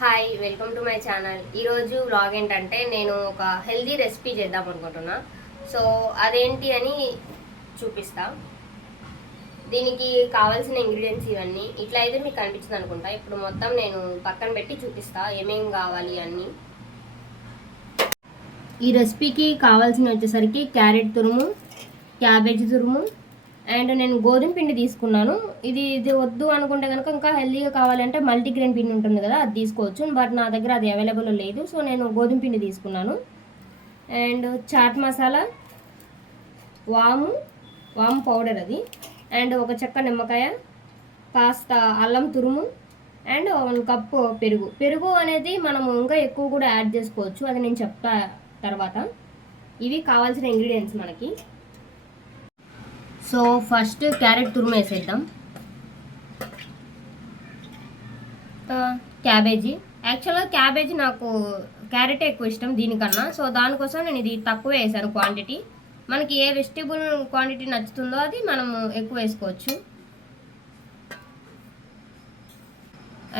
Hi, welcome to my channel. ఈరోజు vlog ఏంటంటే నేను ఒక హెల్దీ రెసిపీ చేద్దాం అనుకుంటున్నా. సో అదేంటి అని చూపిస్తా. దీనికి కావాల్సిన ఇంగ్రీడియంట్స్ ఇవన్నీ ఇట్లా అయితే మీకు కనిపించింది అనుకుంటా. ఇప్పుడు మొత్తం నేను పక్కన పెట్టి చూపిస్తా ఏమేం కావాలి అన్నీ. ఈ రెసిపీకి కావాల్సినవి వచ్చేసరికి క్యారెట్ తురుము, క్యాబేజీ తురుము, అండ్ నేను గోధుమ పిండి తీసుకున్నాను. ఇది వద్దు అనుకుంటే కనుక ఇంకా హెల్తీగా కావాలంటే మల్టీగ్రెయిన్ పిండి ఉంటుంది కదా, అది తీసుకోవచ్చు. బట్ నా దగ్గర అది అవైలబుల్ లేదు, సో నేను గోధుమ పిండి తీసుకున్నాను. అండ్ చాట్ మసాలా, వాము పౌడర్ అది, అండ్ ఒక చెక్క నిమ్మకాయ, కాస్త అల్లం తురుము, అండ్ 1 కప్పు పెరుగు అనేది మనము ఇంకా ఎక్కువ కూడా యాడ్ చేసుకోవచ్చు, అది నేను చెప్తా తర్వాత. ఇవి కావాల్సిన ఇంగ్రీడియంట్స్ మనకి. సో ఫస్ట్ క్యారెట్ తురుము వేసేద్దాం. క్యాబేజీ, యాక్చువల్గా క్యాబేజీ నాకు క్యారెట్ ఎక్కువ ఇష్టం దీనికన్నా, సో దానికోసం నేను ఇది తక్కువ వేసాను క్వాంటిటీ. మనకి ఏ వెజిటేబుల్ క్వాంటిటీ నచ్చుతుందో అది మనము ఎక్కువ వేసుకోవచ్చు.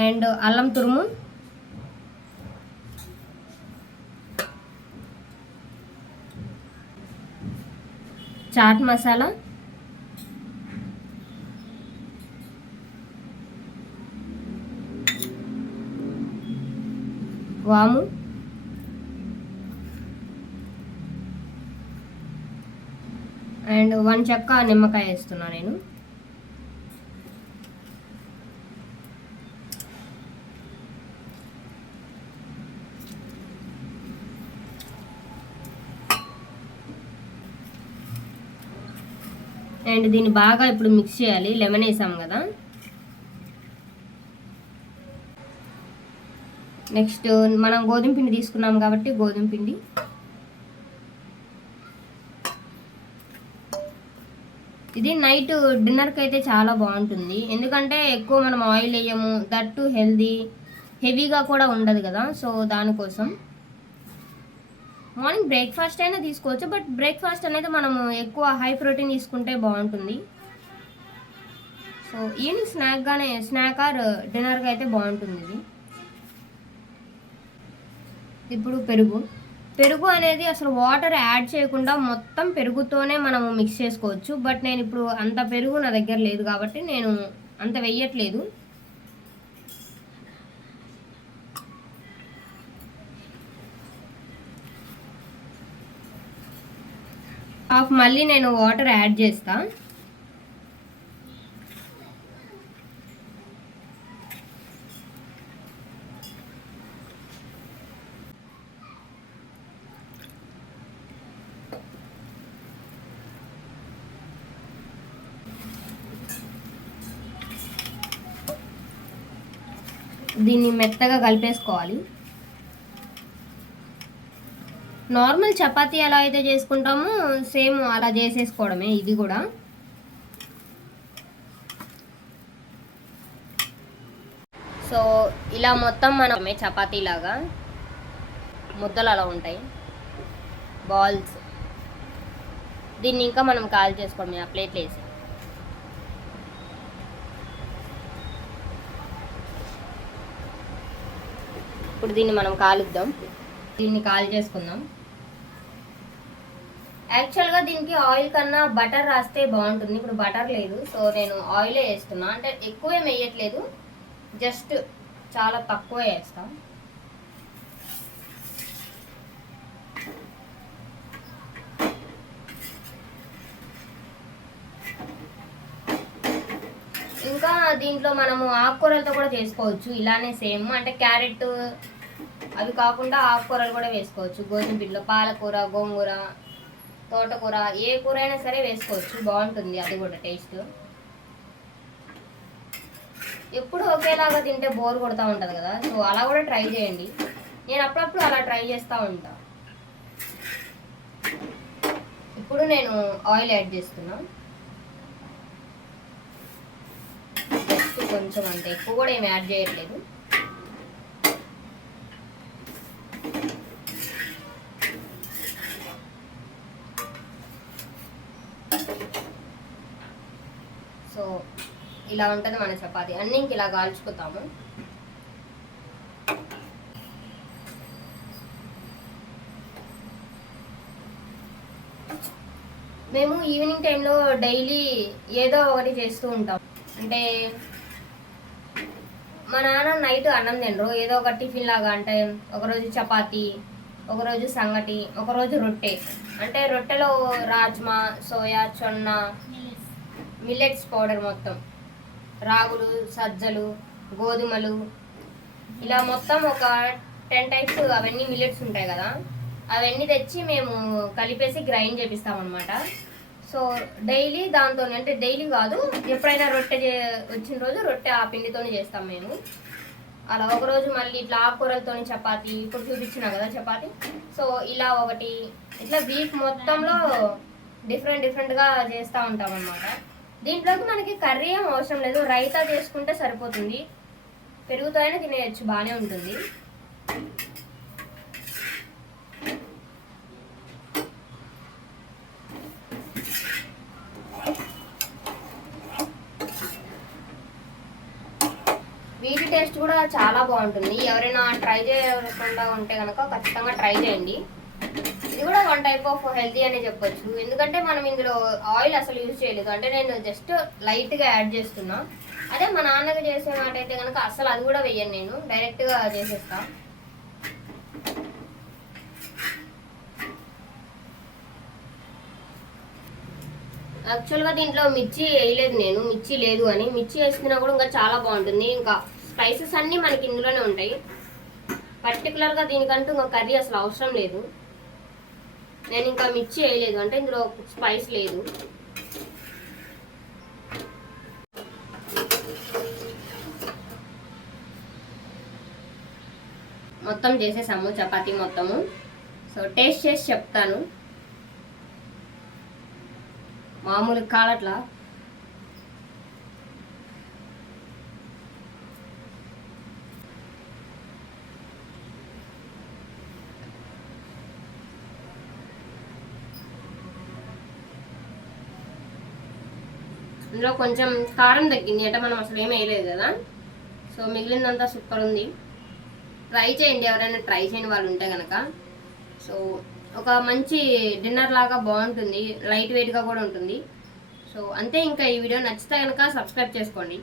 అండ్ అల్లం తురుము, చాట్ మసాలా, వాము, అండ్ 1 చెక్క నిమ్మకాయ వేస్తున్నా నేను. అండ్ దీన్ని బాగా ఇప్పుడు మిక్స్ చేయాలి, లెమన్ వేసాం కదా. నెక్స్ట్ మనం గోధుమ పిండి తీసుకున్నాం కాబట్టి గోధుమ పిండి, ఇది నైట్ డిన్నర్కి అయితే చాలా బాగుంటుంది, ఎందుకంటే ఎక్కువ మనం ఆయిల్ వేయము, దట్టు హెవీగా కూడా ఉండదు కదా, సో దానికోసం. మార్నింగ్ బ్రేక్ఫాస్ట్ అయినా తీసుకోవచ్చు, బట్ బ్రేక్ఫాస్ట్ అనేది మనము ఎక్కువ హై ప్రోటీన్ తీసుకుంటే బాగుంటుంది. సో ఈవినింగ్ స్నాక్ ఆర్ డిన్నర్గా అయితే బాగుంటుంది ఇది. ఇప్పుడు పెరుగు అనేది అసలు వాటర్ యాడ్ చేయకుండా మొత్తం పెరుగుతోనే మనము మిక్స్ చేసుకోవచ్చు, బట్ నేను ఇప్పుడు అంత పెరుగు నా దగ్గర లేదు కాబట్టి నేను అంత వెయ్యట్లేదు. మళ్ళీ నేను వాటర్ యాడ్ చేస్తా. దీన్ని మెత్తగా కలిపేసుకోవాలి. నార్మల్ చపాతీ ఎలా అయితే చేసుకుంటామో సేమ్ అలా చేసేసుకోవడమే ఇది కూడా. సో ఇలా మొత్తం మనమే చపాతీ లాగా ముద్దలు అలా ఉంటాయి, బాల్స్. దీన్ని ఇంకా మనం కాల్ చేసుకోవడమే ఆ ప్లేట్లు వేసి. ఇప్పుడు దీన్ని మనం కాలుద్దాం, దీన్ని కాల్ చేసుకుందాం. యాక్చువల్గా దీనికి ఆయిల్ కన్నా బటర్ రాస్తే బాగుంటుంది, ఇప్పుడు బటర్ లేదు, సో నేను ఆయిలే వేస్తున్నా. అంటే ఎక్కువ ఏం వేయట్లేదు, జస్ట్ చాలా తక్కువ వేస్తాం. ఇంకా దీంట్లో మనము ఆకుకూరలతో కూడా చేసుకోవచ్చు ఇలానే సేమ్. అంటే క్యారెట్ అవి కాకుండా ఆకుకూరలు కూడా వేసుకోవచ్చు గోధుమ పిండిలో. పాలకూర, గోంగూర, తోటకూర, ఏ కూర అయినా సరే వేసుకోవచ్చు, బాగుంటుంది అది కూడా టేస్ట్. ఎప్పుడు ఒకేలాగా తింటే బోర్ కొడతా ఉంటుంది కదా, సో అలా కూడా ట్రై చేయండి. నేను అప్పుడప్పుడు అలా ట్రై చేస్తూ ఉంటా. ఇప్పుడు నేను ఆయిల్ యాడ్ చేస్తున్నా, జస్ట్ కొంచెం, అంతే, ఎక్కువ కూడా ఏమి యాడ్ చేయట్లేదు. సో ఇలా ఉంటుంది మన చపాతీ. అన్నీ ఇంక ఇలా కాల్చుకుంటాము. మేము ఈవినింగ్ టైంలో డైలీ ఏదో ఒకటి చేస్తూ ఉంటాం. అంటే మా నాన్న నైట్ అన్నం తినరు, ఏదో ఒక టిఫిన్ లాగా. అంటే ఒకరోజు చపాతి, ఒకరోజు సంగటి, ఒకరోజు రొట్టె. అంటే రొట్టెలో రాజ్మా, సోయా, జొన్న, మిల్లెట్స్ పౌడర్ మొత్తం, రాగులు, సజ్జలు, గోధుమలు, ఇలా మొత్తం ఒక 10 టైప్స్ అవన్నీ మిల్లెట్స్ ఉంటాయి కదా, అవన్నీ తెచ్చి మేము కలిపేసి గ్రైండ్ చేపిస్తామన్నమాట. సో డైలీ దాంతో, అంటే డైలీ కాదు, ఎప్పుడైనా రొట్టె వచ్చిన రోజు రొట్టె ఆ పిండితోనే చేస్తాం మేము. అలా ఒకరోజు మళ్ళీ ఇట్లా ఆకుకూరలతో చపాతి, ఇప్పుడు చూపించినా కదా చపాతి. సో ఇలా ఒకటి, ఇట్లా వీక్ మొత్తంలో డిఫరెంట్గా చేస్తూ ఉంటాం అన్నమాట. దీంట్లోకి మనకి కర్రీ ఏం అవసరం లేదు, రైతా చేసుకుంటే సరిపోతుంది. పెరుగుతో అయినా తినేయచ్చు, బాగానే ఉంటుంది. వీటి టేస్ట్ కూడా చాలా బాగుంటుంది. ఎవరైనా ట్రై చేయకుండా ఉంటే కనుక ఖచ్చితంగా ట్రై చేయండి. ఇది కూడా వన్ టైప్ ఆఫ్ హెల్తీ అనే చెప్పొచ్చు, ఎందుకంటే మనం ఇందులో ఆయిల్ అసలు యూజ్ చేయలేదు. అంటే నేను జస్ట్ లైట్గా యాడ్ చేస్తున్నా. అదే మా నాన్నగా చేసే మాట అయితే కనుక అసలు అది కూడా వేయను, నేను డైరెక్ట్గా చేసేస్తా. యాక్చువల్గా దీంట్లో మిర్చి వేయలేదు నేను, మిర్చి లేదు అని. మిర్చి వేసుకున్నా కూడా ఇంకా చాలా బాగుంటుంది. ఇంకా స్పైసెస్ అన్నీ మనకి ఇందులోనే ఉంటాయి. పర్టికులర్గా దీనికంటూ ఇంకా కర్రీ అసలు అవసరం లేదు. నేను ఇంకా మిర్చి వేయలేదు, అంటే ఇందులో స్పైస్ లేదు. మొత్తం చేసేసాము చపాతీ మొత్తము. సో టేస్ట్ చేసి చెప్తాను. మామూలు కాలట్లా ఇందులో కొంచెం కారం తగ్గింది, అంటే మనం అసలు ఏమి వేయలేదు కదా. సో మిగిలిందంతా సూపర్ ఉంది. ట్రై చేయండి ఎవరైనా ట్రై చేయని వాళ్ళు ఉంటే కనుక. సో ఒక మంచి డిన్నర్ లాగా బాగుంటుంది, లైట్ వెయిట్గా కూడా ఉంటుంది. సో అంతే. ఇంకా ఈ వీడియో నచ్చితే కనుక సబ్స్క్రైబ్ చేసుకోండి.